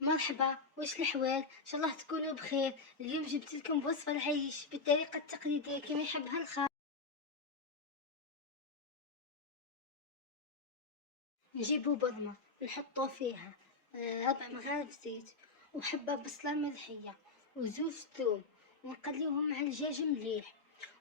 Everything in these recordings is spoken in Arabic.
مرحبا، واش الأحوال؟ إن شاء الله تكونوا بخير. اليوم جبت لكم وصفة العيش بالطريقة التقليدية كما يحبها الخال. نجيبوا بضمة نحطوا فيها 4 مغارف زيت، وحبة بصلة ملحية، وزوج ثوم، ونقليوهم مع الدجاج مليح.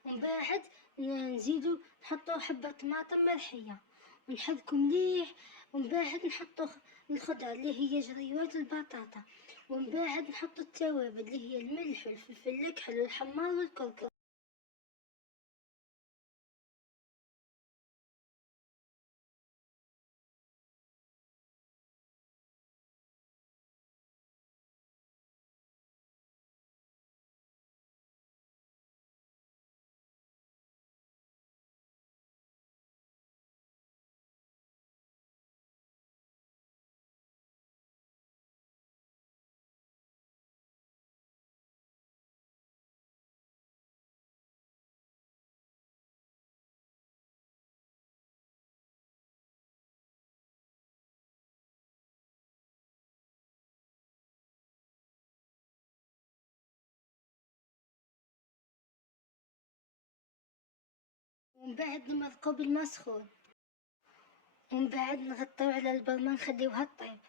ومن بعد نزيدو نحطو حبة طماطم ملحية ونحركو مليح. ومن بعد نحطو الخضرة اللي هي جريوات البطاطا. ومن بعد نحطو التوابل اللي هي الملح والفلفل الكحل والحمار والكركم. ومن بعد نمرقو بالما سخون، ومن بعد نغطيو على البرمة نخليوها طيب.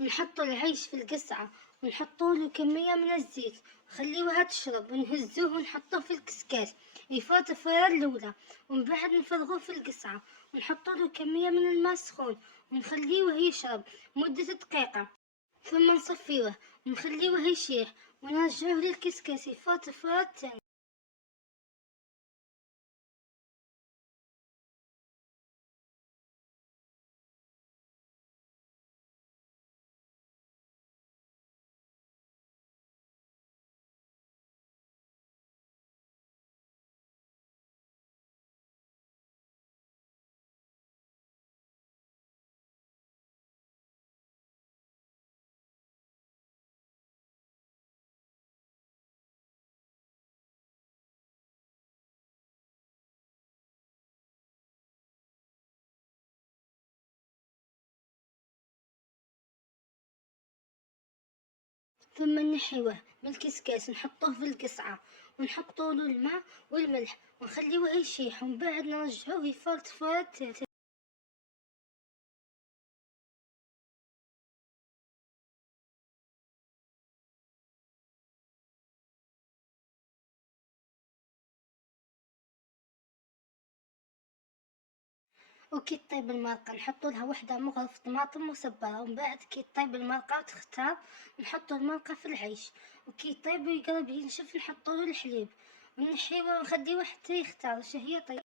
نحطو العيش في القصعة ونحطوله كمية من الزيت نخليوها تشرب، ونهزوه ونحطوه في الكسكاس يفوت الفريرة الأولى. ومن بعد نفرغوه في القصعة ونحطوله كمية من الماء سخون ونخليوه يشرب مدة دقيقة، ثم نصفيوه ونخليوه يشيح ونرجعوه للكسكاس يفوت الفريرة الثانية. ثم نحيوه من الكسكاس نحطوه في القصعة ونحطوله الماء والملح ونخليوه يشيح، ومن بعد نرجعوه يفوت الفريرة الثالثة. وكي طيب المرقة نحطو لها وحدة مغرف طماطم مسبرة. ومن بعد كي طيب المرقة وتختار نحطو المرقة في العيش، وكي طيب ويقرب ينشف نحطو له الحليب ونحيوه ونخليوه حتى يختار واش هي طيب.